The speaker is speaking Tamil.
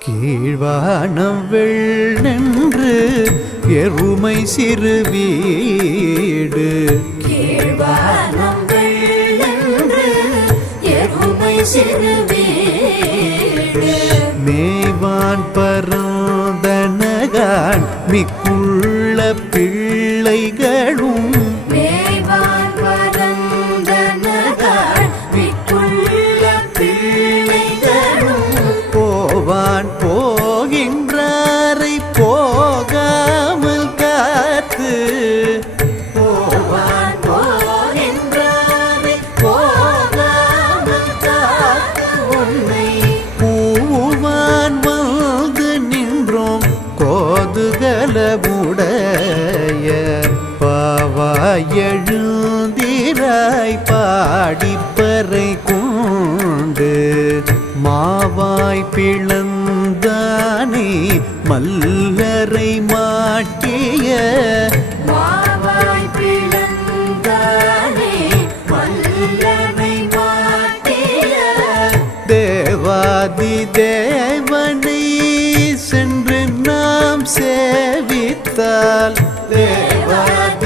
கீழ்வானம் வெள்ளென்று எருமை சிறு வீடு கீழ்வானம் வெள்ளென்று எருமை சிறு வீடு மேவான் பரந்தனகான் மிக்குள்ள பிள்ளைகளும் மேவான் பரந்தனகான் மிக்குள்ள பிள்ளைகளும் போவான் போகின்றாரை போகாமல் காத்து போவான் போகின்றாரை போகாமல் காத்து உன்னை பூவான் வந்து நின்றோம் கோதுகலமுடைய பாவாய் எழுந்திராய் பாடிப்பறை கொண்டு மாவாய் பிளந்தானே மல்லரை மாட்டிய மாவாய் பிளந்தானே மல்லரை மாட்டிய தேவாதி தேவனை சென்று நாம் சேவித்தால் தேவாதி